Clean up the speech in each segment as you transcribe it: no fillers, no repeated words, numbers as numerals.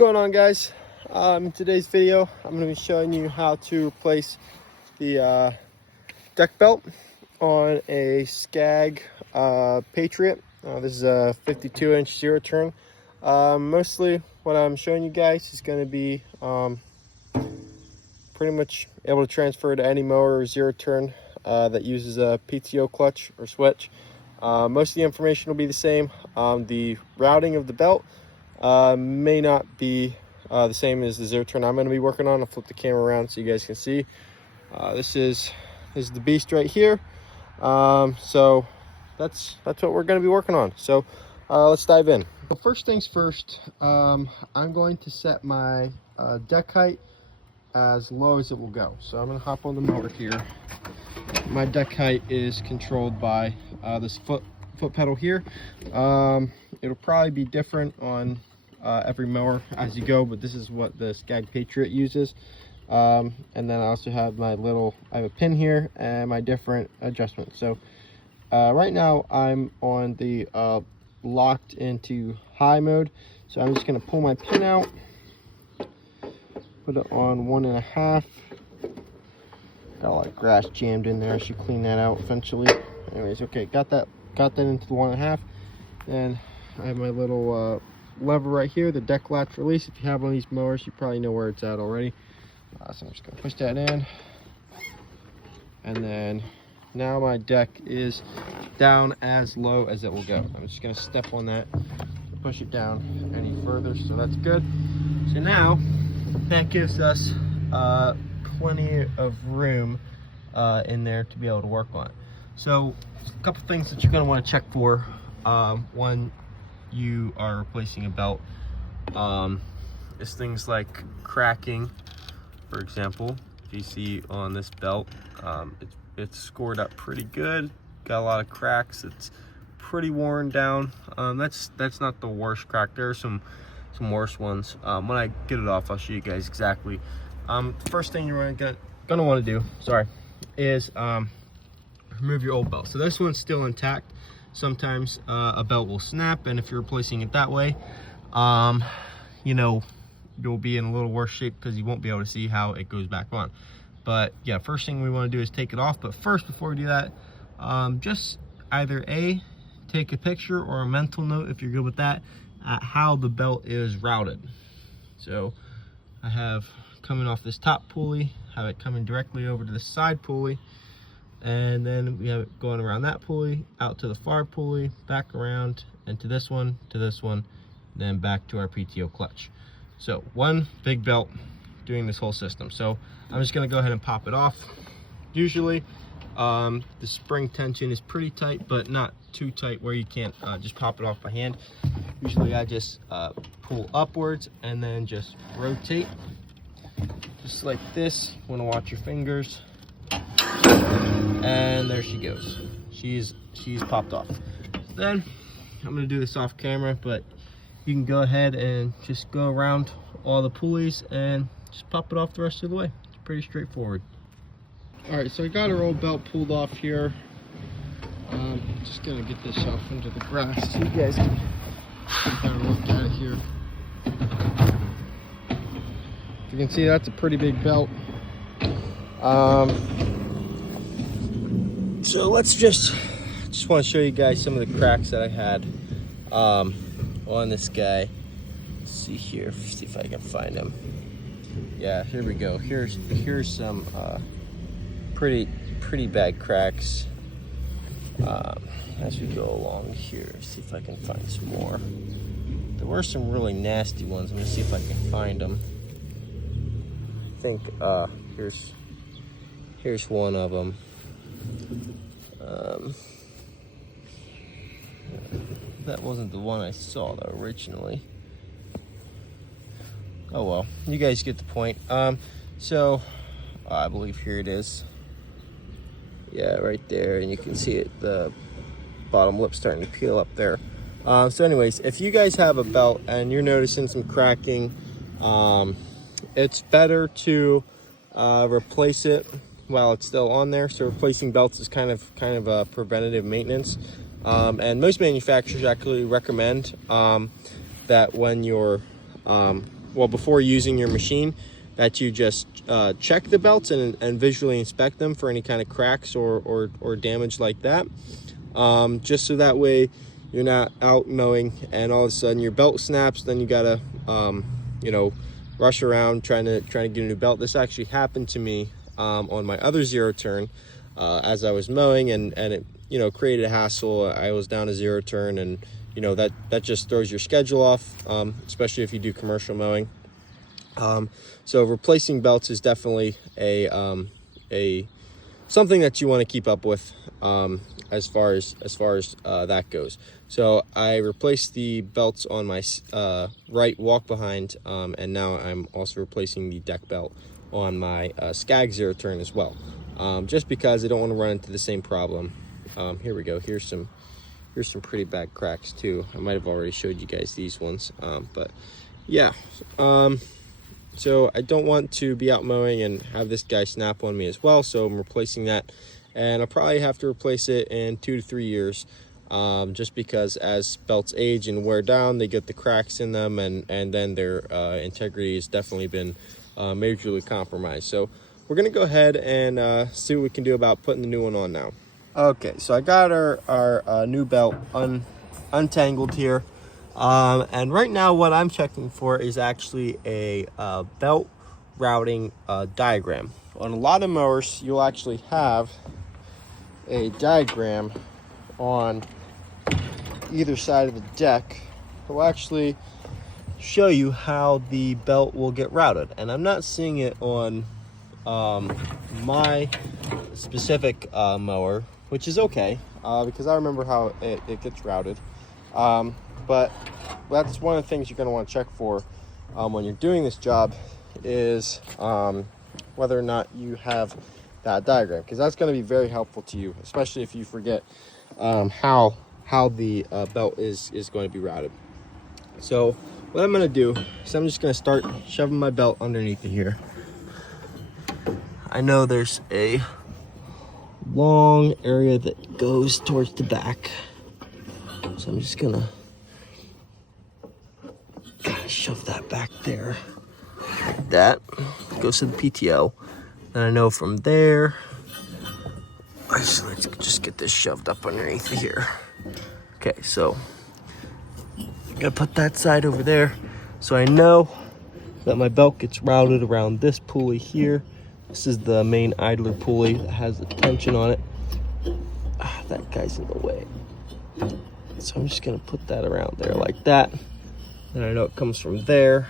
going on, guys? In today's video I'm going to be showing you how to replace the deck belt on a Scag Patriot. This is a 52-inch zero turn. Mostly what I'm showing you guys is going to be pretty much able to transfer to any mower or zero turn that uses a PTO clutch or switch. Most of the information will be the same. The routing of the belt may not be the same as the zero turn I'm going to be working on. I'll flip the camera around so you guys can see. This is the beast right here. So that's what we're going to be working on. So let's dive in. So first things first, I'm going to set my deck height as low as it will go. So I'm going to hop on the mower here. My deck height is controlled by this foot pedal here. It'll probably be different on every mower as you go, but this is what the Scag Patriot uses. And then I also have I have a pin here and my different adjustments. So right now I'm on the locked into high mode. So I'm just going to pull my pin out, put it on 1.5. Got a lot of grass jammed in there. I should clean that out eventually. Anyways, okay, got that into the 1.5. Then I have my little lever right here, the deck latch release. If you have one of these mowers, you probably know where it's at already. So I'm just gonna push that in, and then now my deck is down as low as it will go. I'm just gonna step on that, push it down any further, so that's good. So now that gives us plenty of room in there to be able to work on. So a couple things that you're going to want to check for when you are replacing a belt is things like cracking. For example, if you see on this belt, it's scored up pretty good, got a lot of cracks, it's pretty worn down. That's not the worst crack. There are some worse ones. When I get it off, I'll show you guys exactly. First thing you're gonna want to do, is remove your old belt. So this one's still intact. Sometimes a belt will snap, and if you're replacing it that way, you know, you'll be in a little worse shape because you won't be able to see how it goes back on. But yeah, first thing we want to do is take it off. But first, before we do that, just either take a picture or a mental note, if you're good with that, at how the belt is routed. So I have coming off this top pulley, have it coming directly over to the side pulley, and then we have it going around that pulley, out to the far pulley, back around, and to this one, then back to our PTO clutch. So one big belt doing this whole system. So I'm just going to go ahead and pop it off. Usually the spring tension is pretty tight, but not too tight where you can't just pop it off by hand. Usually I just pull upwards and then just rotate just like this. You want to watch your fingers, and there she goes. She's popped off. Then I'm going to do this off camera, but you can go ahead and just go around all the pulleys and just pop it off the rest of the way. It's pretty straightforward. Alright, so I got our old belt pulled off here. Just gonna get this off into the grass so you guys can kind of look at it here. You can see that's a pretty big belt. So let's just want to show you guys some of the cracks that I had on this guy. Let's see here, see if I can find him. Yeah, here we go. Here's some pretty bad cracks as we go along here. See if I can find some more. There were some really nasty ones. I'm gonna see if I can find them. I think here's one of them. That wasn't the one I saw though originally. Oh well, you guys get the point. So I believe here it is. Yeah, right there, and you can see it, the bottom lip starting to peel up there. So anyways, if you guys have a belt and you're noticing some cracking, it's better to replace it while it's still on there. So replacing belts is kind of a preventative maintenance. And most manufacturers actually recommend that when you're well, before using your machine, that you just check the belts and visually inspect them for any kind of cracks or damage like that. Just so that way you're not out mowing and all of a sudden your belt snaps, then you gotta you know, rush around trying to get a new belt. This actually happened to me on my other zero turn as I was mowing, and it, you know, created a hassle. I was down to zero turn, and you know, that just throws your schedule off, especially if you do commercial mowing. So replacing belts is definitely a something that you want to keep up with as far as that goes. So I replaced the belts on my right walk behind, and now I'm also replacing the deck belt on my Scag zero turn as well, just because I don't want to run into the same problem. Here we go. Here's some pretty bad cracks too. I might have already showed you guys these ones, but yeah. So I don't want to be out mowing and have this guy snap on me as well, so I'm replacing that, and I'll probably have to replace it in 2 to 3 years, just because as belts age and wear down, they get the cracks in them, and then their integrity has definitely been majorly compromised. So we're gonna go ahead and see what we can do about putting the new one on now. Okay, so I got our new belt untangled here. And right now what I'm checking for is actually a belt routing diagram. On a lot of mowers, you'll actually have a diagram on either side of the deck that will actually show you how the belt will get routed. And I'm not seeing it on my specific mower, which is okay, because I remember how it gets routed. But that's one of the things you're going to want to check for when you're doing this job is whether or not you have that diagram, because that's going to be very helpful to you, especially if you forget how the belt is going to be routed. So what I'm going to do is I'm just going to start shoving my belt underneath it here. I know there's a long area that goes towards the back, so I'm just going to shove that back there like that. Goes to the PTO, and I know from there, let's just get this shoved up underneath here. Okay, so I'm gonna put that side over there, so I know that my belt gets routed around this pulley here. This is the main idler pulley that has the tension on it. That guy's in the way, so I'm just gonna put that around there like that. And I know it comes from there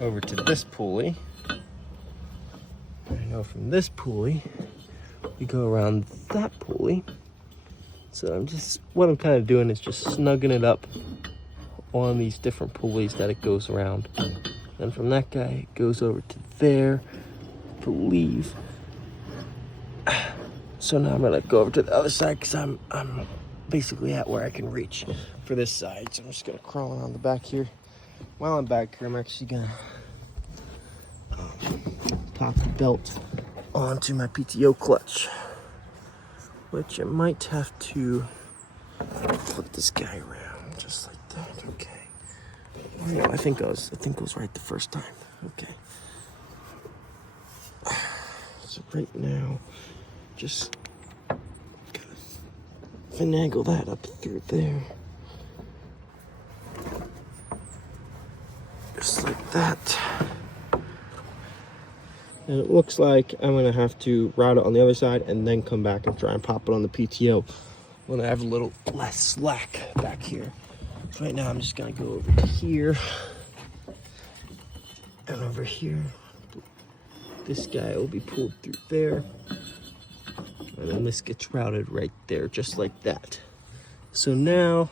over to this pulley. I know from this pulley we go around that pulley. So what I'm kind of doing is just snugging it up on these different pulleys that it goes around. Then from that guy it goes over to there, I believe. So now I'm gonna go over to the other side because I'm basically at where I can reach for this side. So I'm just gonna crawl around the back here. While I'm back here, I'm actually gonna pop the belt onto my PTO clutch, which I might have to flip this guy around just like that. Okay. Oh, no, I think it was right the first time. Okay. So right now, just finagle that up through there. Just like that. And it looks like I'm gonna have to route it on the other side and then come back and try and pop it on the PTO when I have a little less slack back here. So right now I'm just gonna go over to here and over here. This guy will be pulled through there. And then this gets routed right there, just like that. So now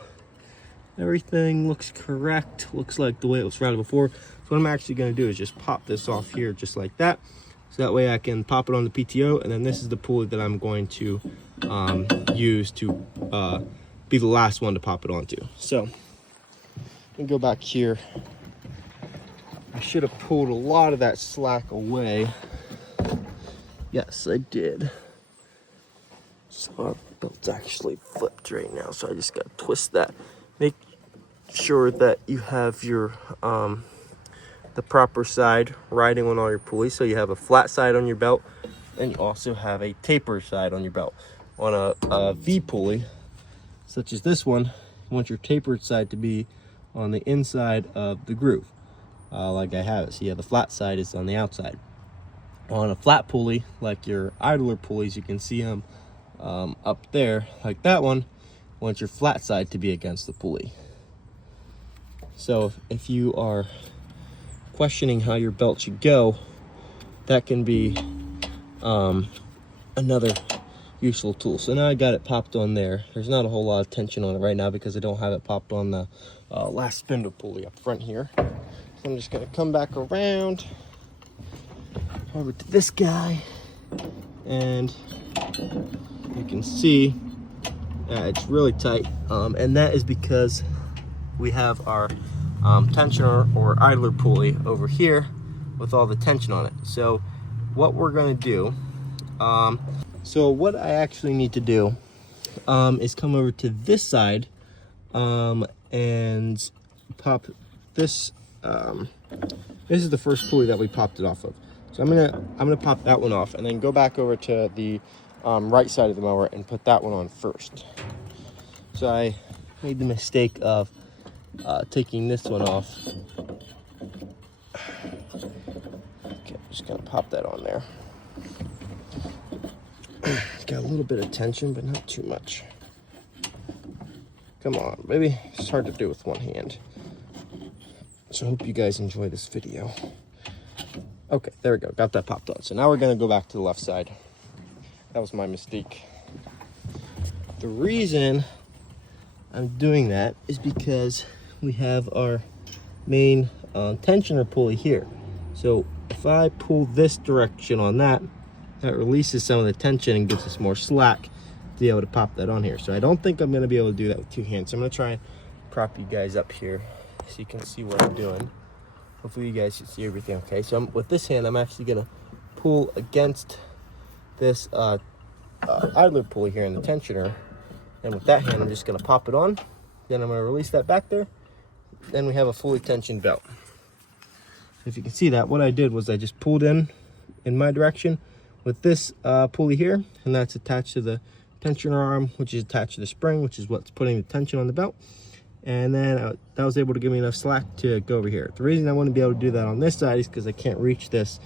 everything looks correct. Looks like the way it was routed before. So what I'm actually gonna do is just pop this off here just like that. So that way I can pop it on the PTO, and then this is the pulley that I'm going to use to be the last one to pop it onto. So I'm gonna go back here. I should have pulled a lot of that slack away. Yes, I did. So our belt's actually flipped right now, so I just gotta twist that. Make sure that you have your the proper side riding on all your pulleys. So you have a flat side on your belt, and you also have a taper side on your belt. On a V pulley, such as this one, you want your tapered side to be on the inside of the groove, like I have it. So yeah, the flat side is on the outside. On a flat pulley, like your idler pulleys, you can see them up there, like that one, want your flat side to be against the pulley. So if you are questioning how your belt should go, that can be another useful tool. So now I got it popped on there. There's not a whole lot of tension on it right now because I don't have it popped on the last spindle pulley up front here. So I'm just gonna come back around over to this guy, and you can see it's really tight, and that is because we have our tensioner or idler pulley over here with all the tension on it. So what we're going to do, so what I actually need to do is come over to this side and pop this. This is the first pulley that we popped it off of. So I'm gonna pop that one off and then go back over to the right side of the mower and put that one on first. So I made the mistake of taking this one off. Okay, I'm just gonna pop that on there. It's got a little bit of tension, but not too much. Come on, baby. It's hard to do with one hand. So I hope you guys enjoy this video. Okay, there we go. Got that popped on. So now we're gonna go back to the left side. That was my mistake. The reason I'm doing that is because we have our main tensioner pulley here. So if I pull this direction on that, that releases some of the tension and gives us more slack to be able to pop that on here. So I don't think I'm gonna be able to do that with two hands. So I'm gonna try and prop you guys up here so you can see what I'm doing. Hopefully you guys can see everything okay. So with this hand, I'm actually gonna pull against this idler pulley here in the tensioner. And with that hand, I'm just gonna pop it on. Then I'm gonna release that back there. Then we have a fully tensioned belt. If you can see that, what I did was I just pulled in my direction with this pulley here, and that's attached to the tensioner arm, which is attached to the spring, which is what's putting the tension on the belt. And then that was able to give me enough slack to go over here. The reason I want to be able to do that on this side is because I can't reach this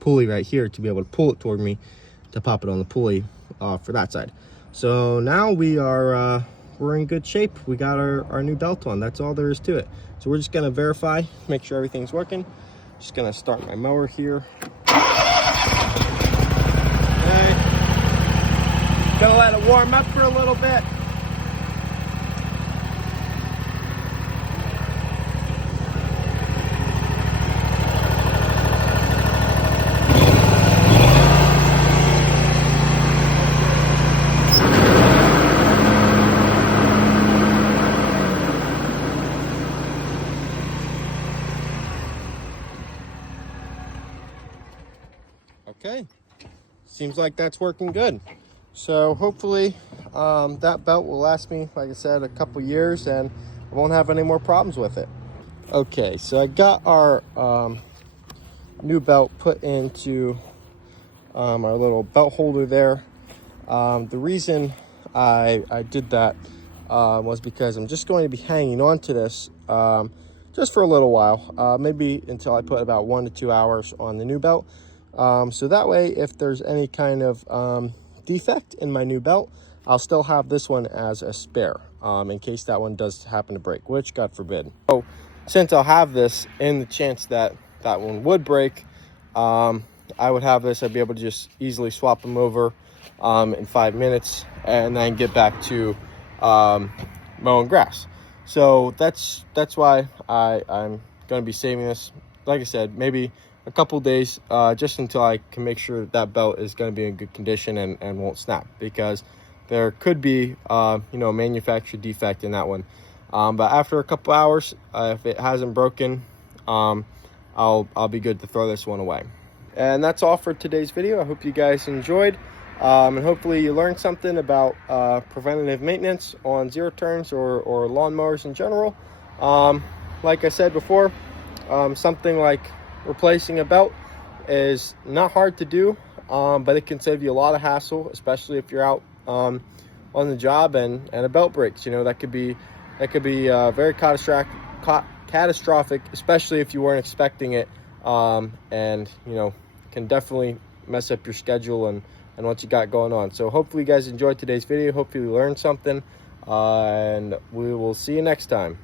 pulley right here to be able to pull it toward me to pop it on the pulley for that side. So now we're in good shape. We got our new belt on. That's all there is to it. So we're just gonna verify, make sure everything's working. Just gonna start my mower here. Okay. Gonna let it warm up for a little bit. Okay, seems like that's working good. So hopefully that belt will last me, like I said, a couple years, and I won't have any more problems with it. Okay, so I got our new belt put into our little belt holder there. The reason I did that was because I'm just going to be hanging on to this just for a little while, maybe until I put about 1 to 2 hours on the new belt. So that way, if there's any kind of defect in my new belt, I'll still have this one as a spare in case that one does happen to break, which God forbid. So since I'll have this in the chance that that one would break, I would have this. I'd be able to just easily swap them over in 5 minutes and then get back to mowing grass. So that's why I'm going to be saving this. Like I said, maybe a couple days just until I can make sure that belt is going to be in good condition and won't snap, because there could be a manufacturer defect in that one. But after a couple hours, if it hasn't broken, I'll be good to throw this one away. And that's all for today's video. I hope you guys enjoyed, and hopefully you learned something about preventative maintenance on zero turns or lawnmowers in general. like I said before, something like replacing a belt is not hard to do, but it can save you a lot of hassle, especially if you're out on the job and a belt breaks. You know, that could be very catastrophic, especially if you weren't expecting it, and you know, can definitely mess up your schedule and what you got going on. So hopefully you guys enjoyed today's video. Hopefully you learned something, and we will see you next time.